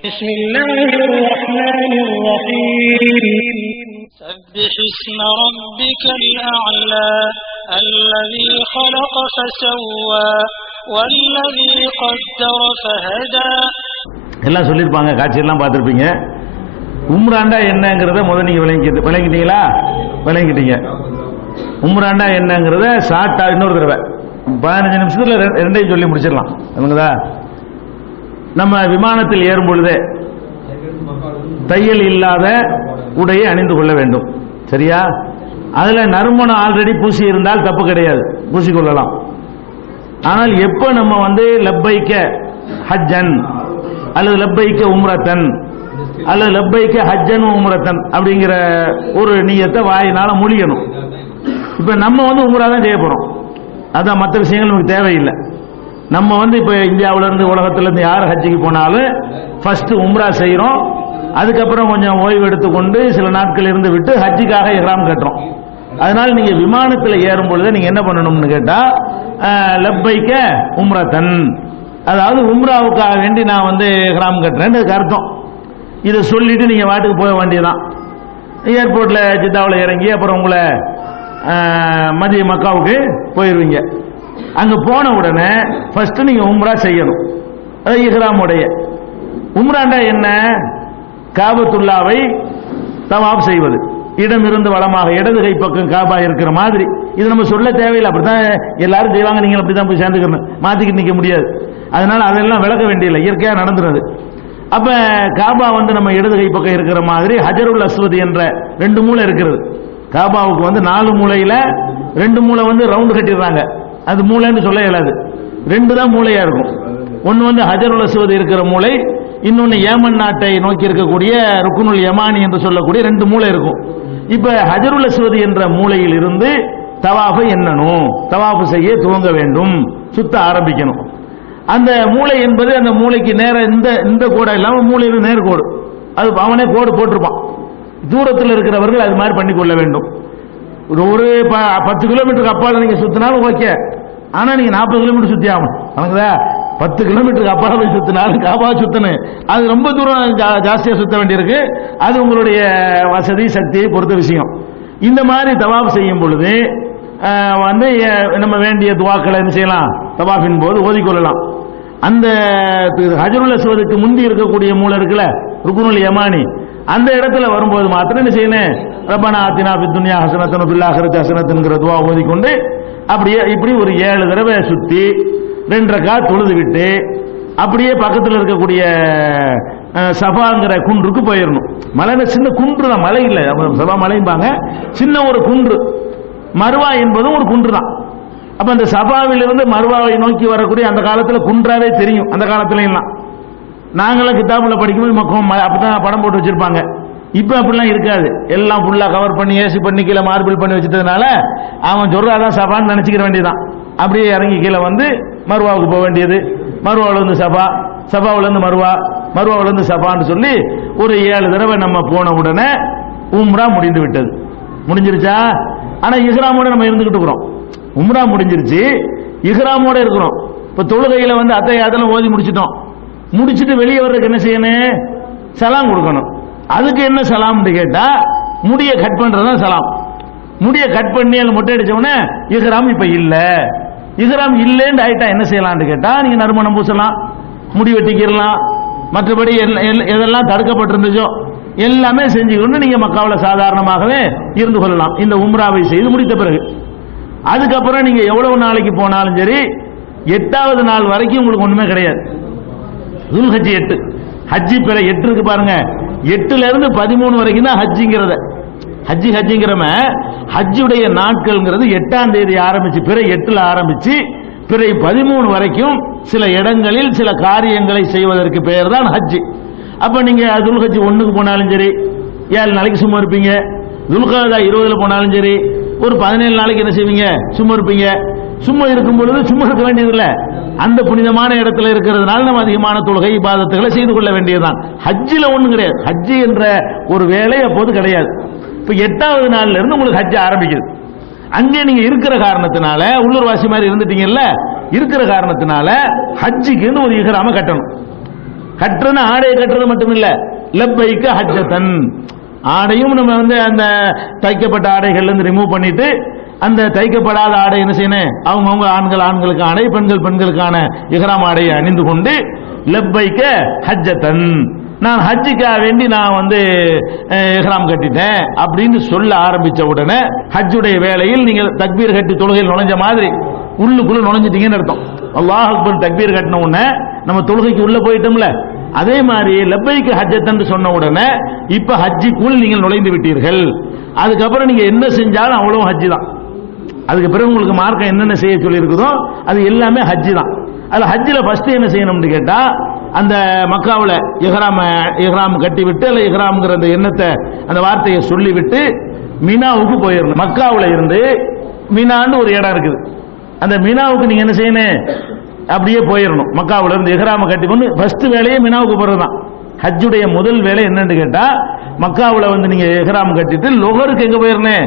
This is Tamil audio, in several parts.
بسم الله الرحمن الرحيم سبح اسم ربك الأعلى الذي خلق فسوى والذي قدر فهدى எல்லாம் சொல்லியிருப்பாங்க காட்சியெல்லாம் பார்த்துருப்பீங்க உம்ராண்டா என்னங்கிறத முதல் நீங்கள் விளங்கிட்டு விளங்கிட்டீங்களா விளங்கிட்டீங்க உம்ராண்டா என்னங்கிறத ஷார்ட்டா இன்னொரு தடவை பதினஞ்சு நிமிஷத்துல ரெ- ரெண்டையும் சொல்லி முடிச்சிடலாம் நமக்குதா நம்ம விமானத்தில் ஏறும் பொழுதே தையல் இல்லாத உடையை அணிந்து கொள்ள வேண்டும். சரியா? அதுல நறுமணம் ஆல்ரெடி பூசி இருந்தால் தப்பு கிடையாது. பூசி கொள்ளலாம். ஆனால் எப்ப நம்ம வந்து லப்பைக்க ஹஜ்ஜன் அல்லது லப்பைக்க உம்ரத்தன் அல்லது லப்பைக்க ஹஜ்ஜன் உம்ரத்தன் அப்படிங்கிற ஒரு நீயத்தை வாயினால மொழியணும். இப்ப நம்ம வந்து உம்ரா தான் செய்ய போறோம். அதான் மற்ற விஷயங்கள் நமக்கு தேவையில்லை. நம்ம வந்து இப்ப இந்தியாவிலேருந்து இருந்து உலகத்துல இருந்து யார் ஹஜ்ஜிக்கு போனாலும் ஃபர்ஸ்ட் உம்ரா செய்யறோம். அதுக்கப்புறம் கொஞ்சம் ஓய்வு எடுத்துக்கொண்டு சில நாட்கள் இருந்து விட்டு ஹஜ்ஜிக்காக இஹ்ராம் கட்டுறோம். அதனால நீங்க விமானத்துல ஏறும் பொழுது நீங்க என்ன பண்ணணும்னு கேட்டா அஹ், லப்பைக்க தன் அதாவது உம்ராவுக்காக வேண்டி நான் வந்து இஹ்ராம் கட்டுறேன்னு அர்த்தம். இதை சொல்லிட்டு நீங்க வாட்டுக்கு போக வேண்டியதுதான். ஏர்போர்ட்ல ஜித்தாவில் இறங்கி அப்புறம் உங்களை மதிய மக்காவுக்கு போயிடுவீங்க அங்க போன உடனே ஃபர்ஸ்ட் நீங்க உம்ரா செய்யணும். அது இஹ்ராமுடைய. உம்ராண்டா என்ன? காபத்துல்லாவை தவாப் செய்வது. இடம் இருந்து வளமாக இடது கை பக்கம் காபா இருக்கிற மாதிரி. இது நம்ம சொல்ல தேவையில்லை. அப்படித்தான் எல்லாரும் செய்வாங்க. நீங்க அப்படிதான் போய் சேர்ந்துக்கணும். மாத்திக்கிட்டு நிக்க முடியாது. அதனால அதெல்லாம் விளக்க வேண்டியதில்லை. இயற்கையா நடந்துருது அப்ப காபா வந்து நம்ம இடது கை பக்கம் இருக்கிற மாதிரி ஹஜருல் அஸ்வதி என்ற ரெண்டு மூளை இருக்கிறது. காபாவுக்கு வந்து நாலு மூலையில ரெண்டு மூளை வந்து ரவுண்டு கட்டிடுறாங்க. அது மூளைன்னு சொல்ல இயலாது. ரெண்டு தான் மூளையா இருக்கும். ஒன்னு வந்து ஹஜருல் அசுவது இருக்கிற மூளை இன்னொன்னு ஏமன் நாட்டை நோக்கி இருக்கக்கூடிய ருக்குனுல் யமானி என்று சொல்லக்கூடிய ரெண்டு மூளை இருக்கும். இப்ப ஹஜருல் அசுவது என்ற மூளையில் இருந்து தவாஃபை எண்ணணும். தவாஃபு செய்ய துவங்க வேண்டும். சுத்த ஆரம்பிக்கணும். அந்த மூளை என்பது அந்த மூளைக்கு நேர இந்த இந்த கோடை இல்லாம மூளையில் நேர் கோடு. அது அவனே கோடு போட்டிருப்பான். தூரத்தில் இருக்கிறவர்கள் அது மாதிரி பண்ணி கொள்ள வேண்டும். ஒரு ஒரு ப- பத்து கிலோமீட்டருக்கு அப்பால நீங்க சுத்தினாலும் ஓகே. ஆனா நீங்க நாற்பது கிலோமீட்டர் சுத்தி ஆகணும். வணங்குதா பத்து கிலோமீட்டருக்கு அப்பால போய் சுத்தினாலும் காபா சுத்தணும். அது ரொம்ப தூரம் ஜா- ஜாஸ்தியா சுத்த வேண்டியிருக்கு. அது உங்களுடைய வசதி சக்தியை பொறுத்த விஷயம். இந்த மாதிரி தவாப் செய்யும் பொழுது வந்து நம்ம வேண்டிய துவாக்களை என்ன செய்யலாம்? தவாஃபின் போது ஓதிக்கொள்ளலாம் அந்த திரு ஹஜருல் முந்தி இருக்கக்கூடிய மூலை இருக்குல்ல? ருக்குனுல் யமானி. அந்த இடத்துல வரும்போது மாத்திரம் என்ன செய்யணும்? ரப்பனா ஆத்தினா ஃபித் துன்யா ஹசனத்தன் பில் ஆஹிரத்தி ஹசனத்துங்கிற துவா ஓதிக்கொண்டு அப்படியே இப்படி ஒரு ஏழு தடவை சுத்தி ரெண்டரை கா தொழுது விட்டு அப்படியே பக்கத்தில் இருக்கக்கூடிய சபாங்கிற குன்றுக்கு போயிடணும் மலை சின்ன குன்று தான் மலை இல்லை. சபா மலைம்பாங்க. சின்ன ஒரு குன்று. மருவா என்பதும் ஒரு குன்று தான் அப்ப அந்த சபாவிலிருந்து மருவாவை நோக்கி வரக்கூடிய அந்த காலத்தில் குன்றாவே தெரியும். அந்த காலத்துல எல்லாம் நாங்களாம் கிதாபுல படிக்கும்போது மக்கள் அப்படிதான் படம் போட்டு வச்சிருப்பாங்க. இப்ப அப்படிலாம் இருக்காது. எல்லாம் ஃபுல்லா கவர் பண்ணி ஏசி பண்ணி கீழே மார்பிள் பண்ணி வச்சதுனால அவன் சொல்றாதான் சபான்னு நினச்சிக்கிற வேண்டியதுதான். அப்படியே இறங்கி கீழே வந்து மருவாவுக்கு போக வேண்டியது. மருவாவுல இருந்து சபா சபாவிலேருந்து மருவா மருவாவுல இருந்து சபான்னு சொல்லி ஒரு ஏழு தடவை நம்ம போன உடனே உம்ரா முடிந்து விட்டது. முடிஞ்சிருச்சா? ஆனா இஹ்ராமோட நம்ம இருந்துகிட்டு இருக்கிறோம். உம்ரா முடிஞ்சிருச்சு இஹ்ராமோட இருக்கிறோம். இப்ப தொழுகையில வந்து அத்தை அதெல்லாம் ஓதி முடிச்சிட்டோம். முடிச்சிட்டு வெளியே வர்றதுக்கு என்ன செய்யணும்? சலாம் கொடுக்கணும். அதுக்கு என்ன சலாம்னு கேட்டா முடிய கட் பண்றதுதான் சலாம். முடிய கட் பண்ணி அதில் மொட்டை அடிச்சவனே இஹ்ராம் இப்ப இல்ல. இஹ்ராம் இல்லைன்னு ஆயிட்டா என்ன செய்யலாம்னு கேட்டா நீங்க நறுமணம் பூசலாம் முடி வெட்டிக்கிடலாம். மற்றபடி எதெல்லாம் தடுக்கப்பட்டிருந்துச்சோ எல்லாமே செஞ்சுக்கொண்டு நீங்க மக்காவில் சாதாரணமாகவே இருந்து கொள்ளலாம். இந்த உம்ராவை செய்து முடித்த பிறகு. அதுக்கப்புறம் நீங்க எவ்வளவு நாளைக்கு போனாலும் சரி எட்டாவது நாள் வரைக்கும் உங்களுக்கு ஒண்ணுமே கிடையாது. துல்ஹஜ் எட்டு. ஹஜ்ஜி பிற எட்டு இருக்கு பாருங்க. எட்டுல இருந்து பதிமூணு வரைக்கும் தான் ஹஜ்ஜிங்கிறத. ஹஜ்ஜி ஹஜ்ஜிங்கிறம ஹஜ்ஜுடைய நாட்கள்ங்கிறது எட்டாம் தேதி ஆரம்பிச்சு பிற எட்டுல ஆரம்பிச்சு பிறை பதிமூணு வரைக்கும் சில இடங்களில் சில காரியங்களை செய்வதற்கு பெயர் தான் ஹஜ்ஜி. அப்ப நீங்க துல்ஹஜ் ஒண்ணுக்கு போனாலும் சரி ஏழு நாளைக்கு சும்மா இருப்பீங்க. துல்கதா இருபதுல போனாலும் சரி ஒரு பதினேழு நாளைக்கு என்ன செய்வீங்க? சும்மா இருப்பீங்க. சும்மா இருக்கும் பொழுது சும்மா இருக்க வேண்டியது இல்லை அந்த புனிதமான இடத்துல இருக்கிறதுனால நம்ம அதிகமான தொழுகை இபாதத்துகளை செய்து கொள்ள வேண்டியதுதான். ஹஜ்ஜில் ஒன்றும் கிடையாது. ஹஜ்ஜி என்ற ஒரு வேலை அப்போது கிடையாது. இப்போ எட்டாவது நாள்ல இருந்து உங்களுக்கு ஹஜ் ஆரம்பிக்குது. அங்கே நீங்க இருக்கிற காரணத்தினால உள்ளூர் வாசி மாதிரி இருந்துட்டீங்கல்ல இருக்கிற காரணத்தினால ஹஜ்ஜிக்குன்னு ஒரு இகராம கட்டணும். கட்டுறது ஆடையை கட்டுறது மட்டும் இல்ல லப்பைக்கு ஹஜ்ஜத்தன். ஆடையும் நம்ம வந்து அந்த தைக்கப்பட்ட ஆடைகள்ல இருந்து ரிமூவ் பண்ணிட்டு அந்த தைக்கப்படாத ஆடை என்ன செய்யணும்? அவங்கவுங்க ஆண்கள் ஆண்களுக்கு ஆடை பெண்கள் பெண்களுக்கான இஹ்ராம் ஆடையை அணிந்து கொண்டு லெப்பைக்க ஹஜ்ஜத்தன். நான் ஹஜ்ஜுக்காக வேண்டி நான் வந்து இஹ்ராம் கட்டிட்டேன் அப்படின்னு சொல்ல ஆரம்பித்த உடனே ஹஜ்ஜுடைய வேலையில் நீங்கள் தக்பீர் கட்டி தொழுகையில் நுழைஞ்ச மாதிரி உள்ளுக்குள்ள நுழைஞ்சிட்டீங்கன்னு அர்த்தம். அல்லாஹ் அக்பர் தக்பீர் கட்டின உடனே நம்ம தொழுகைக்கு உள்ள போயிட்டோம்ல. அதே மாதிரி லெப்பைக்கு ஹஜ்ஜத்தன் சொன்ன உடனே இப்ப ஹஜ்ஜிக்குள் நீங்கள் நுழைந்து விட்டீர்கள். அதுக்கப்புறம் நீங்க என்ன செஞ்சாலும் அவ்வளவு ஹஜ்ஜி தான். அதுக்கு பிறகு உங்களுக்கு மார்க்கம் என்னென்ன செய்ய சொல்லியிருக்குதோ அது எல்லாமே ஹஜ்ஜி தான். அது ஹஜ்ஜில் ஃபஸ்ட்டு என்ன செய்யணும்னு கேட்டால் அந்த மக்காவில் இஹ்ராம இஹ்ராம் கட்டி விட்டு அல்ல இஹ்ராம்ங்கிற அந்த எண்ணத்தை அந்த வார்த்தையை சொல்லிவிட்டு மீனாவுக்கு மினாவுக்கு போயிடணும் மக்காவில் இருந்து மினான்னு ஒரு இடம் இருக்குது. அந்த மினாவுக்கு நீங்கள் என்ன செய்யணும்? அப்படியே போயிடணும் மக்காவில் இருந்து இஹ்ராம கட்டி கொண்டு ஃபஸ்ட்டு வேலையே மினாவுக்கு போகிறது தான் ஹஜ்ஜுடைய முதல் வேலை என்னன்னு கேட்டால் மக்காவில் வந்து நீங்கள் இஹ்ராம் கட்டிட்டு லொஹருக்கு எங்கே போயிடணும்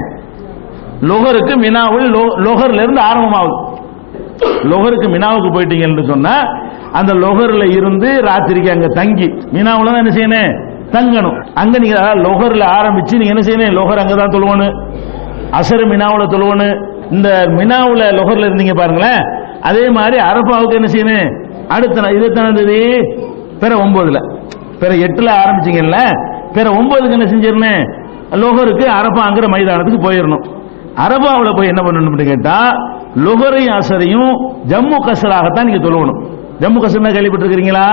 லொகருக்கு மினாவில் லொ- இருந்து ஆரம்பமாகுது. லொஹருக்கு மினாவுக்கு போயிட்டீங்கன்னு சொன்னா அந்த லொஹர்ல இருந்து ராத்திரிக்கு அங்க தங்கி மினாவுல தான் என்ன செய்யணும் தங்கணும். அங்க நீங்க அதாவது ஆரம்பிச்சு நீங்க என்ன செய்யணும் லொகர் அங்கதான் தொழுவணும் அசர் மினாவுல தொழுவணும் இந்த மினாவுல லொஹர்ல இருந்தீங்க பாருங்களேன் அதே மாதிரி அரபாவுக்கு என்ன செய்யணும் அடுத்த இருபத்தாம் தேதி பிற ஒன்பதுல பிற எட்டுல ஆரம்பிச்சீங்கல்ல பிற ஒன்பதுக்கு என்ன செஞ்சிடணும் லோகருக்கு அரப்பாங்கிற மைதானத்துக்கு போயிடணும். அரபாவில் போய் என்ன பண்ணணும்னு கேட்டா லொஹரையும் அசரையும் ஜம்மு கசராகத்தான் நீங்க தொழுவணும். ஜம்மு கசர்னா கேள்விப்பட்டிருக்கிறீங்களா?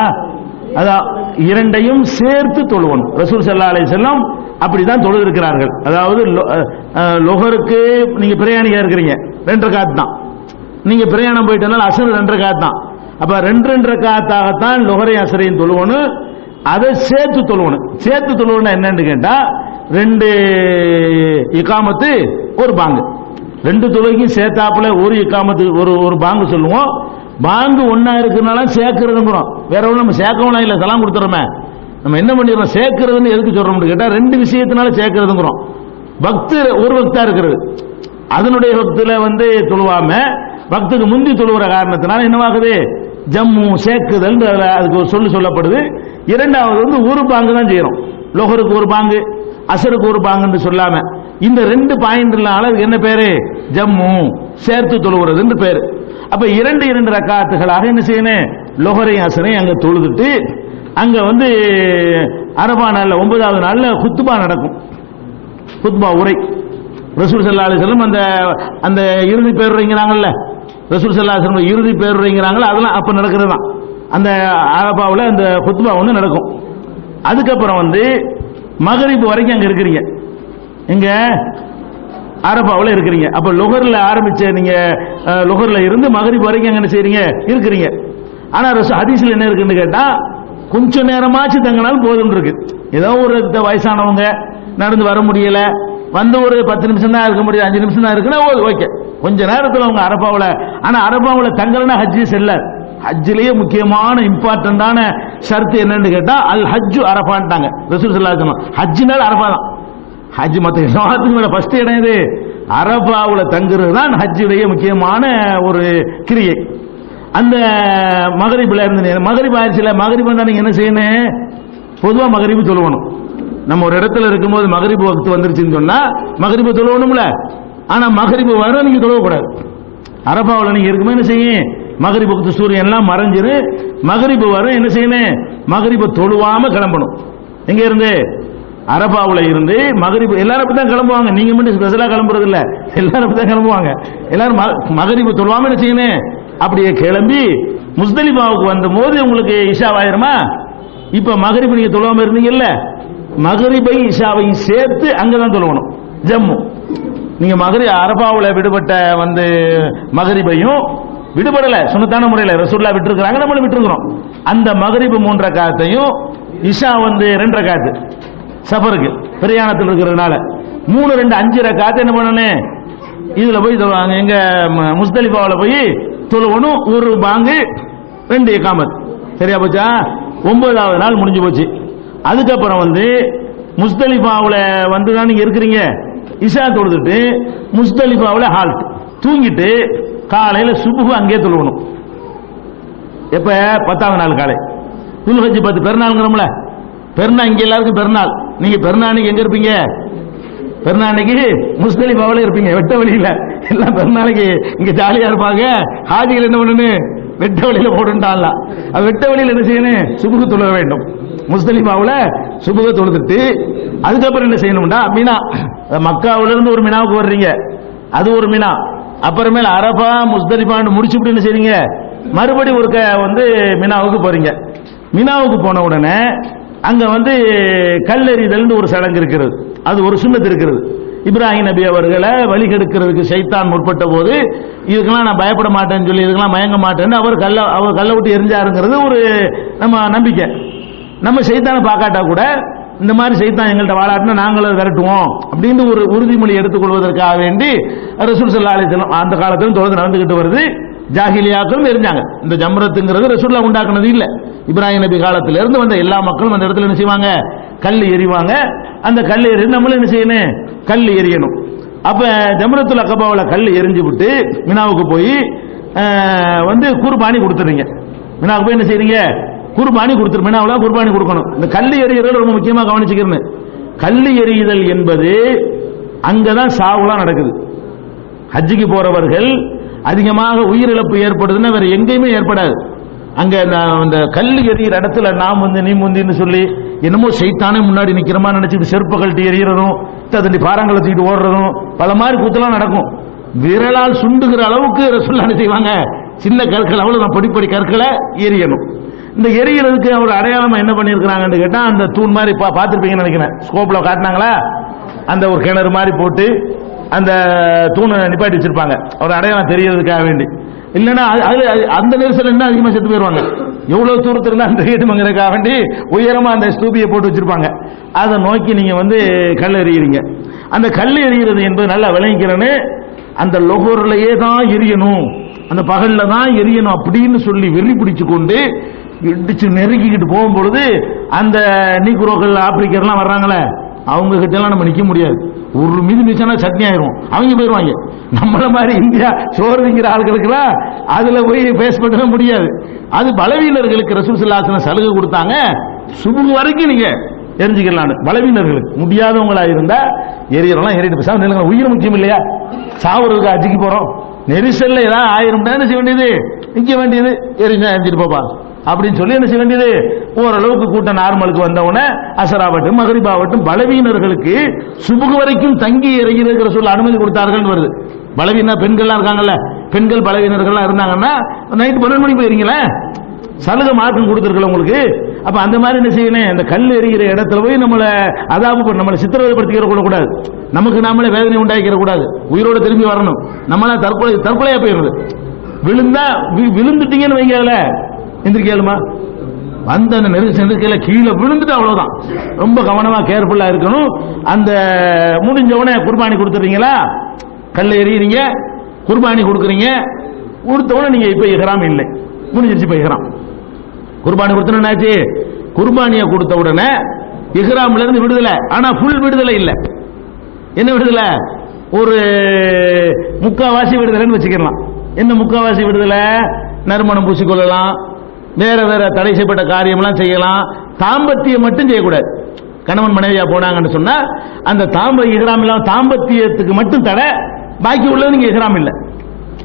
அதான் இரண்டையும் சேர்த்து தொழுவணும். ரசூல் சல்லா அலை செல்லம் அப்படிதான் தொழுது இருக்கிறார்கள் அதாவது லுகருக்கு லொஹருக்கு நீங்க பிரயாணியா இருக்கிறீங்க. ரெண்டு காத்து தான். நீங்க பிரயாணம் போயிட்டனால அசர் ரெண்டரை காத்து தான். அப்ப ரெண்டு ரெண்டரை காத்தாகத்தான் லொஹரை அசரையும் தொழுவணும். அதை சேர்த்து தொழுவணும். சேர்த்து தொழுவணும் என்னன்னு கேட்டா ரெண்டு இக்காமத்து ஒரு பாங்கு. ரெண்டு தொழுகையும் சேர்த்தாப்புல ஒரு இக்காமத்து ஒரு ஒரு பாங்கு சொல்லுவோம். பாங்கு ஒன்னா இருக்குனால சேர்க்கிறதுங்கிறோம். வேற ஒன்றும் நம்ம சேர்க்கவும் இல்லை சலாம் கொடுத்துறோமே. நம்ம என்ன பண்ணிடுறோம்? சேர்க்கிறதுன்னு எதுக்கு சொல்றோம்னு கேட்டால் ரெண்டு விஷயத்தினால சேர்க்கிறதுங்கிறோம். பக்து ஒரு பக்தா இருக்கிறது. அதனுடைய பக்தில வந்து தொழுவாம பக்துக்கு முந்தி தொழுகிற காரணத்தினால என்னவாகுது? ஜம்மு சேர்க்குதல் அதுக்கு ஒரு சொல்லு சொல்லப்படுது. இரண்டாவது வந்து ஒரு பாங்கு தான் செய்யறோம். லோகருக்கு ஒரு பாங்கு. அசருக்கு ஒரு பாங்குன்னு சொல்லாம இந்த ரெண்டு பாயிண்ட்னால அதுக்கு என்ன பேரு? ஜம்மு. சேர்த்து தொழுகிறதுன்னு பேரு. அப்ப இரண்டு இரண்டு ரக்காத்துகளாக என்ன செய்யணும்? லொஹரையும் அசனையும் அங்க தொழுதுட்டு அங்க வந்து அரபா நாள்ல ஒன்பதாவது நாள்ல குத்துபா நடக்கும். குத்துபா உரை. ரசூல் சல்லா அலிஸ்லம் அந்த அந்த இறுதி பேருரைங்கிறாங்கல்ல ரசூல் சல்லா அலிஸ்லம் இறுதி பேருரைங்கிறாங்கல்ல அதெல்லாம் அப்ப நடக்கிறது தான் அந்த அரபாவில் அந்த குத்துபா ஒன்று நடக்கும். அதுக்கப்புறம் வந்து மகரிப்பு வரைக்கும் அங்க இருக்கிறீங்க. எங்க? அரபாவில் இருக்கிறீங்க. அப்ப லுகர்ல ஆரம்பிச்ச நீங்க லுகர்ல இருந்து மகரிப்பு வரைக்கும் அங்க செய்றீங்க? இருக்கிறீங்க. ஆனா ரசூ- ஹதீஸ்ல என்ன இருக்குன்னு கேட்டா கொஞ்ச நேரமாச்சு தங்கினாலும் போதும் இருக்கு ஏதோ ஒரு வயசானவங்க நடந்து வர முடியல. வந்து ஒரு பத்து நிமிஷம் தான் இருக்க முடியும் அஞ்சு நிமிஷம் தான் இருக்குன்னா ஓகே. கொஞ்ச நேரத்தில் அவங்க அரபாவில் ஆனா அரபாவில் தங்கலன்னா ஹஜ்ஜி செல்லாது. ஹஜ்ஜிலேயே முக்கியமான இம்பார்ட்டண்டான ஷர்த்து என்னன்னு கேட்டா அல் ஹஜ்ஜு அரபான்ட்டாங்க ரசூல் சல்லா ஹஜ்ஜினால் அரபா தான். ஹஜ் மற்ற எல்லாத்துக்கும் மேல ஃபர்ஸ்ட் இடம் இது அரபாவில் தங்குறது தான் ஹஜ்ஜுடைய முக்கியமான ஒரு கிரியை. அந்த மகரிபில் இருந்து மகரிப் ஆயிடுச்சுல மகரிப்னா வந்தா நீங்க என்ன செய்யணும்? பொதுவாக மகரிப்பு சொல்லணும் நம்ம ஒரு இடத்துல இருக்கும்போது மகரிப்பு வகுத்து வந்துருச்சுன்னு சொன்னா மகரிப்பு தொழுவணும்ல. ஆனா மகரிப்பு வர நீங்க சொல்லக்கூடாது அரபாவில் நீங்க இருக்குமே என்ன செய்யும் மகரிபுக்கு சூரியன் எல்லாம் மறைஞ்சிரு மகரிபு வரும் என்ன செய்யணும் மகரிபு தொழுவாம கிளம்பணும். எங்க இருந்து? அரபாவில் இருந்து மகரிபு எல்லாரும் அப்படி தான் கிளம்புவாங்க. நீங்க மட்டும் ஸ்பெஷலா கிளம்புறது இல்ல எல்லாரும் அப்படி தான் கிளம்புவாங்க. எல்லாரும் ம- தொழுவாம என்ன செய்யணும் அப்படியே கிளம்பி முஸ்தலிபாவுக்கு வந்த போது உங்களுக்கு இஷாவாயிருமா இப்ப மகரிபு நீங்க தொழுவாம இருந்தீங்கல்ல? மகரிபை இஷாவையும் சேர்த்து அங்கதான் தொழுவணும். ஜம்மு. நீங்க மகரி அரபாவில் விடுபட்ட வந்து மகரிபையும் விடுபடல சுனத்தான முறையில் ரசூல்லா விட்டுருக்காங்க நம்மளும் விட்டுருக்கிறோம். அந்த மகரிபு மூன்ற காலத்தையும் இஷா வந்து ரெண்டரை காத்து சஃபருக்கு பிரயாணத்தில் இருக்கிறதுனால. மூணு ரெண்டு அஞ்சு காத்து என்ன பண்ணணும் இதுல போய் சொல்லுவாங்க எங்க ம- போய் தொழுவணும் ஒரு பாங்கு ரெண்டு இகாமத். சரியா போச்சா? ஒன்பதாவது நாள் முடிஞ்சு போச்சு. அதுக்கப்புறம் வந்து முஸ்தலிஃபாவில் வந்து தான் நீங்கள் இருக்கிறீங்க. இஷா தொழுதுட்டு முஸ்தலிஃபாவில் ஹால்ட். தூங்கிட்டு காலையில சுபுகு அங்கேயே தொழுவணும். எப்ப? பத்தாவது நாள் காலை. துல்ஹஜ் பத்து பெருநாளுங்கிறோம்ல. பெருநாள் இங்க எல்லாருக்கும் பெருநாள். நீங்க பெருநாளைக்கு எங்கே எங்க இருப்பீங்க? பெருநாளைக்கு அன்னைக்கு முஸ்தலிஃபாவில் இருப்பீங்க. வெட்ட வழியில. எல்லாம் பெருநாளைக்கு இங்க ஜாலியா இருப்பாங்க. ஹாஜிகள் என்ன பண்ணணும் வெட்ட வழியில போட்டுட்டான்ல அது வெட்ட வழியில என்ன செய்யணும்? சுபுகு தொழுக வேண்டும். முஸ்தலிஃபாவில் சுபுக தொழுதுட்டு அதுக்கப்புறம் என்ன செய்யணும்டா? மீனா. மக்காவுல இருந்து ஒரு மினாவுக்கு வர்றீங்க. அது ஒரு மினா. அப்புறமேல அரபா முஸ்தலிபான்னு முடிச்சுட்டு என்ன செய்றீங்க? மறுபடி ஒருக்க வந்து மினாவுக்கு போறீங்க. மினாவுக்கு போன உடனே அங்க வந்து கல்லெறிதல்னு ஒரு சடங்கு இருக்கிறது. அது ஒரு சுண்ணத்து இருக்கிறது. இப்ராஹிம் நபி அவர்களை வழிகெடுக்கிறதுக்கு சைத்தான் முற்பட்ட போது இதுக்கெல்லாம் நான் பயப்பட மாட்டேன்னு சொல்லி இதுக்கெல்லாம் மயங்க மாட்டேன்னு அவர் கல்ல அவர் கல்லை விட்டு எரிஞ்சாருங்கிறது ஒரு நம்ம நம்பிக்கை. நம்ம சைத்தானை பார்க்காட்டா கூட இந்த மாதிரி செய்தான் எங்கள்கிட்ட வாழாட்டினா நாங்களும் விரட்டுவோம் அப்படின்னு ஒரு உறுதிமொழி எடுத்துக்கொள்வதற்காக வேண்டி ரசூல் சல்லா அலிஸ்லாம் அந்த காலத்திலும் தொடர்ந்து நடந்துகிட்டு வருது. ஜாகிலியாக்களும் எரிஞ்சாங்க. இந்த ஜம்ரத்துங்கிறது ரசூல்லா உண்டாக்குனது இல்லை. இப்ராஹிம் நபி காலத்திலிருந்து வந்த எல்லா மக்களும் அந்த இடத்துல என்ன செய்வாங்க? கல் எறிவாங்க. அந்த கல் எறி நம்மளும் என்ன செய்யணும்? கல் எறியணும். அப்ப ஜம்ரத்துல் அக்கபாவில் கல் எரிஞ்சு விட்டு மினாவுக்கு போய் வந்து குர்பானி கொடுத்துறீங்க மினாவுக்கு போய் என்ன செய்றீங்க? குர்பானி கொடுத்துருப்பேன். அவ்வளோ குர்பானி கொடுக்கணும்? இந்த கல் எறிகிறது ரொம்ப முக்கியமாக கவனிச்சுக்கிறேன் கல் எறிதல் என்பது அங்கதான் சாவுலாம் நடக்குது. ஹஜ்ஜிக்கு போறவர்கள் அதிகமாக உயிரிழப்பு ஏற்படுதுன்னா வேற எங்கேயுமே ஏற்படாது. அங்க நான் அந்த கல் எறிகிற இடத்துல நாம் வந்து நீ முந்தின்னு சொல்லி என்னமோ சைத்தானே முன்னாடி நிக்கிறமா நினைச்சிட்டு செருப்ப கழட்டி எறிகிறதும் தண்டி பாறாங்களை தூக்கிட்டு ஓடுறதும் பல மாதிரி கூத்தெல்லாம் நடக்கும். விரலால் சுண்டுகிற அளவுக்கு ரசூல்லா செய்வாங்க? சின்ன கற்கள் அவ்வளவு படிப்படி கற்களை எரியணும் இந்த எரியறதுக்கு அவர் அடையாளமா என்ன பண்ணியிருக்கிறாங்கன்னு கேட்டா அந்த தூண் மாதிரி பா பார்த்துருப்பீங்கன்னு நினைக்கிறேன். ஸ்கோப்ல காட்டினாங்களா? அந்த ஒரு கிணறு மாதிரி போட்டு அந்த தூணை நிப்பாட்டி வச்சிருப்பாங்க. ஒரு அடையாளம் தெரியறதுக்காக வேண்டி. இல்லைன்னா அது- அது- அந்த நெரிசல் என்ன அதிகமாக செத்து போயிருவாங்க? எவ்வளவு தூரத்தில் இருந்தால் அந்த கேட்டுமங்கிறதுக்காக வேண்டி உயரமாக அந்த ஸ்தூபியை போட்டு வச்சிருப்பாங்க. அதை நோக்கி நீங்கள் வந்து கல் எறிகிறீங்க அந்த கல் எறிகிறது என்பது நல்லா விளங்கிக்கிறேன்னு அந்த லொகூர்லயே தான் எரியணும். அந்த பகலில் தான் எரியணும் அப்படின்னு சொல்லி வெறி பிடிச்சு கொண்டு இடிச்சு நெருக்கிக்கிட்டு போகும்பொழுது அந்த நீக்குரோக்கள் ஆப்பிரிக்கர்லாம் வர்றாங்களே அவங்க கிட்ட எல்லாம் நம்ம நிக்க முடியாது. ஒரு மீது மிச்சம்னா சட்னி ஆயிரும். அவங்க போயிருவாங்க. நம்மள மாதிரி இந்தியா சோறு திங்கிற ஆட்களுக்கெல்லாம் அதுல போய் பேஸ் பண்ணவே முடியாது. அது பலவீனர்களுக்கு ரசூசல்லாசன சலுகை கொடுத்தாங்க. சுபு வரைக்கும் நீங்க தெரிஞ்சுக்கலான்னு பலவீனர்களுக்கு முடியாதவங்களா இருந்தா எரியறலாம் எரிட்டு பேசாம நில்லுங்க உயிர் முக்கியம் இல்லையா? சாவுறதுக்கு அஜிக்கு போறோம். நெரிசல்ல ஏதாவது ஆயிரம் என்ன செய்ய வேண்டியது? நிக்க வேண்டியது. எரிஞ்சா எரிஞ்சிட்டு போப்பா. அப்படின்னு சொல்லி என்ன செய்ய வேண்டியது? ஓரளவுக்கு கூட்டம் நார்மலுக்கு வந்தவுடனே அசராவட்டும் மகரிபாவட்டும் பலவீனர்களுக்கு சுபுகு வரைக்கும் தங்கி இறங்கிறதுங்கிற சொல்ல அனுமதி கொடுத்தார்கள் வருது. பலவீன பெண்கள்லாம் இருக்காங்கல்ல பெண்கள் பலவீனர்கள்லாம் இருந்தாங்கன்னா நைட்டு பன்னெண்டு மணி போயிருங்களேன் சலுகை மார்க்கம் கொடுத்துருக்கல உங்களுக்கு. அப்ப அந்த மாதிரி என்ன செய்யணும்? இந்த கல் எறிகிற இடத்துல போய் நம்மளை அதாவது நம்மளை சித்திரவதைப்படுத்திக்கிற கூட கூடாது நமக்கு நாமளே வேதனை உண்டாக்கிற கூடாது. உயிரோட திரும்பி வரணும். நம்மளா தற்கொலை தற்கொலையா போயிடுறது. விழுந்தா வி- விழுந்துட்டீங்கன்னு வைங்க எந்திரிக்கலுமா வந்த அந்த நெருக்க நெருக்கையில கீழே விழுந்துட்டு அவ்வளவுதான். ரொம்ப கவனமா கேர்ஃபுல்லா இருக்கணும். அந்த முடிஞ்ச உடனே குர்பானி கொடுத்துறீங்களா கல் எறிகிறீங்க குர்பானி கொடுக்குறீங்க. கொடுத்த உடனே நீங்க இப்ப இல்லை. முடிஞ்சிருச்சு இப்ப இஹ்ராம். குர்பானி கொடுத்தனாச்சு என்னாச்சு? குர்பானியை கொடுத்த உடனே இஹ்ராம்ல இருந்து விடுதலை. ஆனா ஃபுல் விடுதலை இல்லை. என்ன விடுதலை? ஒரு முக்காவாசி விடுதலைன்னு வச்சுக்கலாம். என்ன முக்காவாசி விடுதலை? நறுமணம் பூசிக்கொள்ளலாம். வேற வேற தடை செய்யப்பட்ட காரியம்லாம் செய்யலாம். தாம்பத்தியம் மட்டும் செய்யக்கூடாது. கணவன் மனைவியா போனாங்கன்னு சொன்னா அந்த தாம்ப இஹ்ராம் இல்லாம தாம்பத்தியத்துக்கு மட்டும் தடை. பாக்கி உள்ளது நீங்க இஹ்ராம் இல்லை.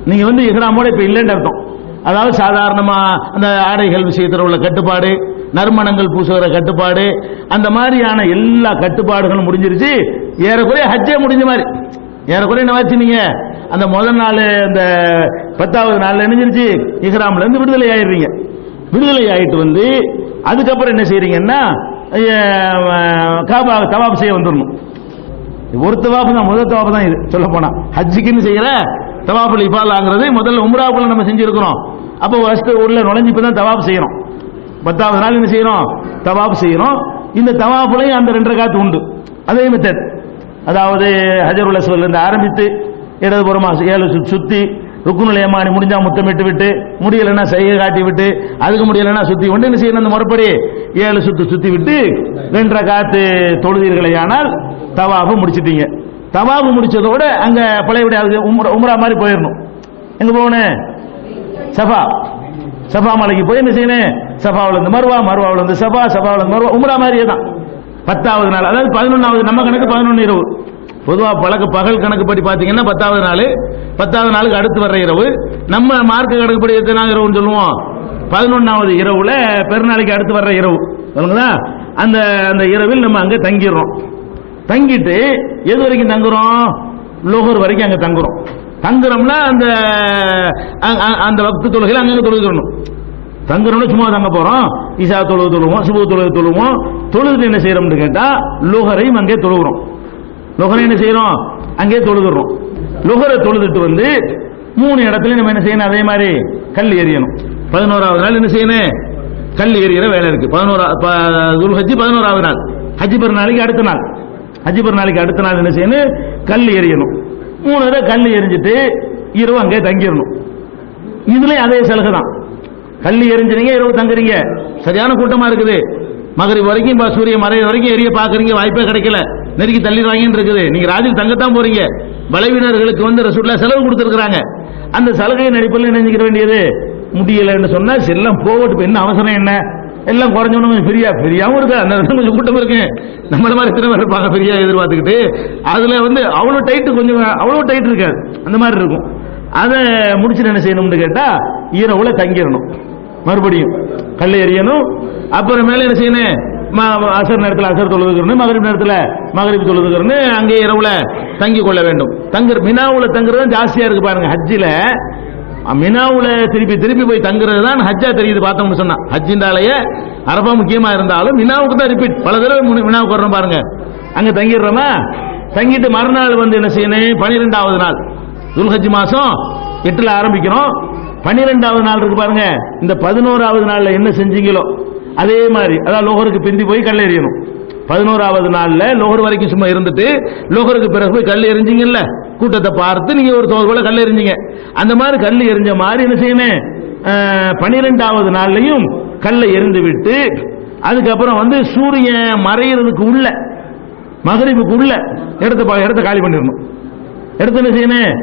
நீங்க வந்து இஹ்ராமோட இப்ப இல்லைன்னு அர்த்தம். அதாவது சாதாரணமா அந்த ஆடைகள் விஷயத்தில் உள்ள கட்டுப்பாடு நறுமணங்கள் பூசுகிற கட்டுப்பாடு அந்த மாதிரியான எல்லா கட்டுப்பாடுகளும் முடிஞ்சிருச்சு. ஏறக்குறைய ஹஜ்ஜே முடிஞ்ச மாதிரி. ஏறக்குறைய என்ன ஆச்சு நீங்க அந்த முதல் நாள் அந்த பத்தாவது நாள் நினைஞ்சிருச்சு. இஹ்ராம்ல இருந்து விடுதலை ஆயிடுறீங்க. விடுதலை ஆயிட்டு வந்து அதுக்கப்புறம் என்ன செய்யறீங்கன்னா காபா தவாப் செய்ய வந்துடணும். ஒரு தவாப்பு தான் முதல் தவாப்பு தான் இது சொல்ல போனா. ஹஜ்ஜுக்குன்னு செய்யற தவாப்புல இஃபாலாங்கிறது முதல்ல உம்ராவுக்குள்ள நம்ம செஞ்சிருக்கிறோம். அப்போ ஃபர்ஸ்ட் உள்ள நுழைஞ்சு இப்போ தான் தவாப் செய்யறோம் பத்தாவது நாள் என்ன செய்யறோம் தவாப் செய்யறோம் இந்த தவாப்புலையும் அந்த ரெண்டரை காத்து உண்டு. அதே மெத்தட் அதாவது ஹஜருல் அஸ்வல் இருந்து ஆரம்பித்து இடதுபுறமா ஏழு சுற்றி சுத்தி ருக்குனுல் ஏமானி முடிஞ்சா முத்தமிட்டு விட்டு முடியலன்னா செய்கை காட்டி விட்டு அதுக்கு முடியலைன்னா சுத்தி கொண்டு என்ன செய்யணும் அந்த முறைப்படி? ஏழு சுத்து சுத்தி விட்டு ரெண்டரை காத்து தொழுதீர்களே ஆனால் தவாபு முடிச்சிட்டீங்க. தவாபு முடிச்சதோட அங்க பழையபடி அது உம்ரா மாதிரி போயிடணும் எங்க போகணும்? சஃபா. சபா மலைக்கு போய் என்ன செய்யணும்? சபாவுல இருந்து மருவா மருவாவுல இருந்து சபா சபாவுல இருந்து மருவா. உம்ரா மாதிரியே தான். பத்தாவது நாள் அதாவது பதினொன்னாவது நம்ம கணக்கு பதினொன்று இரவு. பொதுவா பழக்க பகல் கணக்குப்படி பாத்தீங்கன்னா பத்தாவது நாள். பத்தாவது நாளுக்கு அடுத்து வர்ற இரவு. நம்ம மார்க்க கணக்குப்படி எத்தனை நாள் இரவுன்னு சொல்லுவோம்? பதினொன்னாவது இரவுல பெருநாளைக்கு அடுத்து வர்ற இரவு. சொல்லுங்களா? அந்த அந்த இரவில் நம்ம அங்க தங்கிடுறோம். தங்கிட்டு எது வரைக்கும் தங்குறோம்? லோகர் வரைக்கும் அங்க தங்குறோம். தங்குறோம்னா அந்த அ- அந்த வக்து தொழுகையில் அங்கங்க தொழுகிறணும் தங்குறோம்னா சும்மா தங்க போறோம். ஈசா தொழுது தொழுவோம் சுபு தொழுது தொழுவோம். தொழுது என்ன செய்யறோம்னு கேட்டா லோகரையும் அங்கே தொழுகிறோம். லோகரை என்ன செய்யறோம்? அங்கே தொழுதுறோம். லோகரை தொழுதுட்டு வந்து மூணு இடத்துல நம்ம என்ன செய்யணும்? அதே மாதிரி கல் எறியணும் பதினோராவது நாள் என்ன செய்யணும்? கல் எறிகிற வேலை இருக்கு. பதினோரா துல்ஹஜ்ஜி பதினோராவது நாள். ஹஜ்ஜி பெருநாளைக்கு அடுத்த நாள். ஹஜ்ஜி பெருநாளைக்கு அடுத்த நாள் என்ன செய்யணும்? கல் எறியணும் மூணு தடவை கல் எரிஞ்சிட்டு இரவு அங்கே தங்கிடணும். இதுலயும் அதே சலுகை தான். கல் எரிஞ்சுறீங்க இரவு தங்குறீங்க. சரியான கூட்டமா இருக்குது. மகரி வரைக்கும் இப்ப சூரிய மறைய வரைக்கும் எரிய பாக்குறீங்க வாய்ப்பே கிடைக்கல. நெருக்கி தள்ளிடுவாங்கன்னு இருக்குது. நீங்க ராஜில் தங்கத்தான் போறீங்க. பலவீனர்களுக்கு வந்து ரசூல்லா செலவு கொடுத்துருக்காங்க அந்த சலுகையின் அடிப்படையில் நினைஞ்சிக்க வேண்டியது? முடியலைன்னு சொன்னா செல்லம் போகட்டும். என்ன அவசரம் என்ன? எல்லாம் குறைஞ்சவனும் கொஞ்சம் ஃப்ரீயா ஃப்ரீயாகவும் இருக்கு? அந்த இடத்துல கொஞ்சம் கூட்டம் இருக்கு. நம்மள மாதிரி எத்தனை பேர் இருப்பாங்க ஃப்ரீயா எதிர்பார்த்துக்கிட்டு. அதுல வந்து அவ்வளவு டைட்டு கொஞ்சம் அவ்வளவு டைட் இருக்காது. அந்த மாதிரி இருக்கும். அதை முடிச்சுட்டு என்ன செய்யணும்னு கேட்டா ஈரவுல தங்கிடணும். மறுபடியும் கல் எறியணும். அப்புறம் என்ன செய்யணும்? அசர் நேரத்தில் அசர் தொழுதுக்கிறணும் மகரிப் நேரத்தில் மகரிப் தொழுதுக்கிறன்னு அங்கே இரவுல தங்கி கொள்ள வேண்டும். தங்குற மினாவுல தங்குறது ஜாஸ்தியா இருக்கு பாருங்க ஹஜ்ஜில. மினாவுல திருப்பி திருப்பி போய் தங்குறது தான் ஹஜ்ஜா தெரியுது பார்த்தோம்னு சொன்னா. ஹஜ்ஜின்றாலேயே அரபா முக்கியமா இருந்தாலும் மினாவுக்கு தான் ரிப்பீட் பல தடவை மினாவுக்கு வர்றோம் பாருங்க. அங்க தங்கிடுறோமா? தங்கிட்டு மறுநாள் வந்து என்ன செய்யணும்? பனிரெண்டாவது நாள். துல்ஹஜ் மாசம் எட்டுல ஆரம்பிக்கிறோம். பனிரெண்டாவது நாள் இருக்கு பாருங்க. இந்த பதினோராவது நாள்ல என்ன செஞ்சீங்களோ அதே மாதிரி அதாவது லோகருக்கு பிந்தி போய் கல் எறியணும். பதினோராவது நாள்ல லோகர் வரைக்கும் சும்மா இருந்துட்டு லோகருக்கு பிறகு போய் கல் எரிஞ்சிங்கல்ல கூட்டத்தை பார்த்து நீங்க ஒரு தோல் போல கல் எறிஞ்சிங்க. அந்த மாதிரி கல் எரிஞ்ச மாதிரி என்ன செய்யணும்? பனிரெண்டாவது நாள்லையும் கல்லை எரிந்து விட்டு அதுக்கப்புறம் வந்து சூரியன் மறையிறதுக்கு உள்ள மகரிப்புக்கு உள்ள இடத்த இடத்த காலி பண்ணிடணும். எடுத்து என்ன செய்யணும்?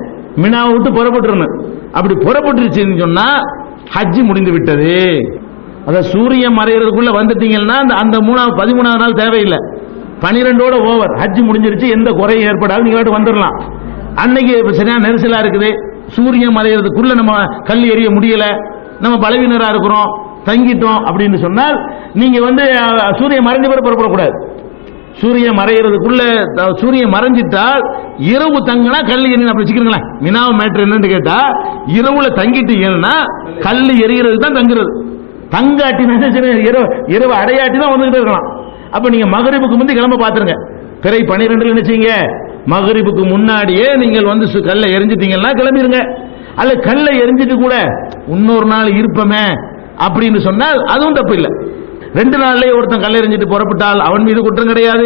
மினாவை விட்டு புறப்பட்டுருணும் அப்படி புறப்பட்டுருச்சுன்னு சொன்னா ஹஜ்ஜி முடிந்து விட்டது. அதாவது சூரியன் மறைகிறதுக்குள்ள வந்துட்டீங்கன்னா அந்த மூணாவது பதிமூணாவது நாள் தேவையில்லை. பனிரெண்டோட ஓவர். ஹஜ் முடிஞ்சிருச்சு. எந்த குறையும் ஏற்படாது. நீங்களாட்டு வந்துடலாம். அன்னைக்கு இப்ப சரியான நெரிசலா இருக்குது. சூரியன் மறைகிறதுக்குள்ள நம்ம கல் எறிய முடியல. நம்ம பலவீனரா இருக்கிறோம். தங்கிட்டோம் அப்படின்னு சொன்னால் நீங்க வந்து சூரியன் மறைஞ்ச பிறகு புறப்படக்கூடாது. சூரியன் மறைகிறதுக்குள்ள சூரியன் மறைஞ்சிட்டால் இரவு தங்கினா கல் எறியணும். அப்படி வச்சுக்கிறீங்களேன். மினாவ மேட்ரு என்னன்னு கேட்டா இரவுல தங்கிட்டு கல் எரியறது தான் தங்குறது. தங்காட்டி சரி, இரவு இரவு அடையாட்டி தான் வந்துகிட்டு இருக்கலாம். அப்ப நீங்க மகரிபுக்கு முந்தி கிளம்ப பாத்துருங்க பிறை பனிரெண்டுல நினைச்சீங்க. மகரிபுக்கு முன்னாடியே நீங்கள் வந்து கல்லை எரிஞ்சிட்டீங்கன்னா கிளம்பிருங்க. அல்ல கல்லை எரிஞ்சிட்டு கூட இன்னொரு நாள் இருப்பமே அப்படின்னு சொன்னால் அதுவும் தப்பு இல்லை. ரெண்டு நாள்லயே ஒருத்தன் கல்லை எறிஞ்சிட்டு புறப்பட்டால் அவன் மீது குற்றம் கிடையாது.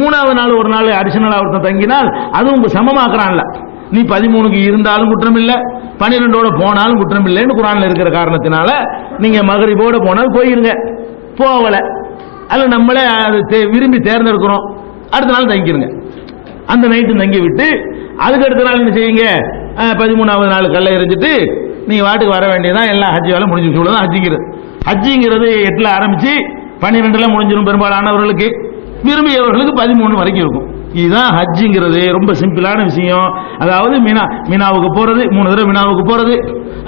மூணாவது நாள் ஒரு நாள் அடிஷனலா ஒருத்தன் தங்கினால் அதுவும் சமமாக்குறான்ல. நீ பதிமூணுக்கு இருந்தாலும் குற்றம் இல்லை பன்னிரெண்டோட போனாலும் குற்றம் இல்லைன்னு குரான்ல இருக்கிற காரணத்தினால நீங்க மகரிபோட போனால் போயிருங்க. போகல. அல்ல நம்மளே அது தே- விரும்பி தேர்ந்தெடுக்கிறோம். அடுத்த நாள் தங்கிருங்க. அந்த நைட்டு தங்கி விட்டு அதுக்கு அடுத்த நாள் என்ன செய்யுங்க? பதிமூணாவது நாள் கல்லை எரிஞ்சிட்டு நீங்க வாட்டுக்கு வர வேண்டியதான் எல்லாம் ஹஜ்ஜி வேலை முடிஞ்சு சொல்லுதான் ஹஜ்ஜிங்கிறது. ஹஜ்ஜிங்கிறது எட்டுல ஆரம்பிச்சு பன்னிரெண்டுல முடிஞ்சிடும் பெரும்பாலானவர்களுக்கு. விரும்பியவர்களுக்கு பதிமூணு வரைக்கும் இருக்கும். இதுதான் ஹஜ்ஜிங்கிறது ரொம்ப சிம்பிளான விஷயம். அதாவது மீனா மீனாவுக்கு போறது மூணு தடவை மீனாவுக்கு போறது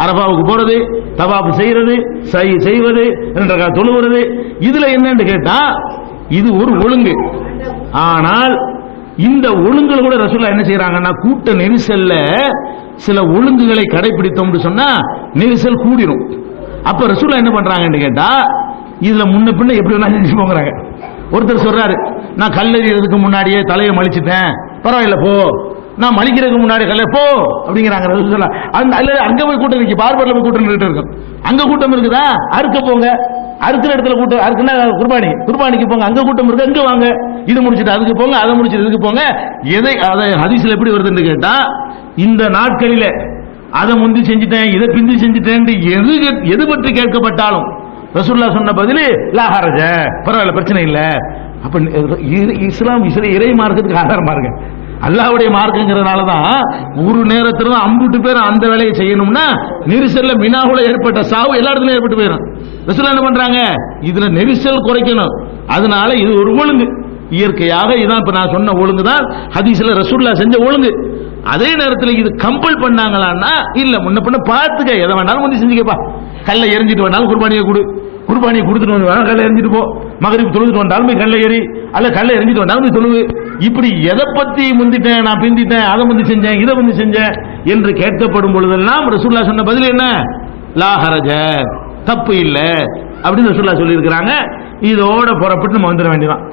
அரபாவுக்கு போறது தவாப்பு செய்யறது சை செய்வது ரெண்டு தொழுவுறது. தொழுவது இதுல என்னன்னு கேட்டா இது ஒரு ஒழுங்கு. ஆனால் இந்த ஒழுங்குல கூட ரசூல்லா என்ன செய்யறாங்கன்னா கூட்ட நெரிசல்ல சில ஒழுங்குகளை கடைபிடித்தோம்னு சொன்னா நெரிசல் கூடிரும். அப்ப ரசூல்லா என்ன பண்றாங்கன்னு கேட்டா இதுல முன்ன பின்ன எப்படி வேணாலும் செஞ்சு போங்கிறாங்க. ஒருத்தர் சொல்றாரு நான் கல்லெறியறதுக்கு முன்னாடியே தலையை மலிச்சிட்டேன். பரவாயில்ல போ. நான் மலிக்கிறதுக்கு முன்னாடி கல்ல போ. அப்படிங்கிறாங்க ரசூலுல்லா. அந்த அல்ல அங்க போய் கூட்டம் இருக்கு பார்பர்ல போய் கூட்டம் நின்னுட்டு இருக்கும். அங்க கூட்டம் இருக்குதா? அறுக்க போங்க. அறுக்கிற இடத்துல கூட்டம் அறுக்குன்னா குர்பானி. குர்பானிக்கு போங்க. அங்க கூட்டம் இருக்கு அங்க வாங்க. இது முடிச்சுட்டு அதுக்கு போங்க அதை முடிச்சிட்டு இதுக்கு போங்க. எதை அதை ஹதீஸ்ல எப்படி வருதுன்னு கேட்டா இந்த நாட்களில அதை முந்தி செஞ்சுட்டேன் இதை பிந்தி செஞ்சுட்டேன் எது எது பற்றி கேட்கப்பட்டாலும் ரசூல்லா சொன்ன பதில் லாஹாரஜ பரவாயில்ல பிரச்சனை இல்லை. அப்ப இ- இஸ்லாம் இஸ்ரே இறை மார்க்கத்துக்கு ஆதாரமா இருக்கு. அல்லாவுடைய மார்க்குங்கிறதுனால தான் ஒரு நேரத்துல தான் அம்புட்டு பேர் அந்த வேலையை செய்யணும்னா நெரிசல்ல மினாகுல ஏற்பட்ட சாவு எல்லா இடத்துலயும் ஏற்பட்டு போயிடும். ரசூல் என்ன பண்றாங்க? இதுல நெரிசல் குறைக்கணும். அதனால இது ஒரு ஒழுங்கு. இயற்கையாக இதான் இப்ப நான் சொன்ன ஒழுங்கு தான் ஹதீஸ்ல ரசூல்லா செஞ்ச ஒழுங்கு. அதே நேரத்தில் இது கம்பல் பண்ணாங்களான்னா இல்ல முன்ன பின்ன பார்த்துக்க. எதை வேணாலும் வந்து செஞ்சுக்கப்பா. கல்லை எரிஞ்சிட்டு வந்தாலும் குர்பானியை கொடு. குர்பானியை கொடுத்துட்டு வந்து வேணாலும் கல்லை எரிஞ்சிட்டு போ. மகரிப்பு தொழுதுட்டு வந்தாலும் போய் கல்லை ஏறி அல்ல கல்லை எரிஞ்சிட்டு வந்தாலும் போய் தொழுவு. இப்படி எதை பத்தி முந்திட்டேன் நான் பிந்திட்டேன் அதை வந்து செஞ்சேன் இதை வந்து செஞ்சேன் என்று கேட்கப்படும் பொழுதெல்லாம் ரசூல்லா சொன்ன பதில் என்ன? லாஹரஜ தப்பு இல்லை. அப்படின்னு ரசூல்லா சொல்லியிருக்கிறாங்க. இதோட புறப்பட்டு நம்ம வந்துட வேண்டியதான்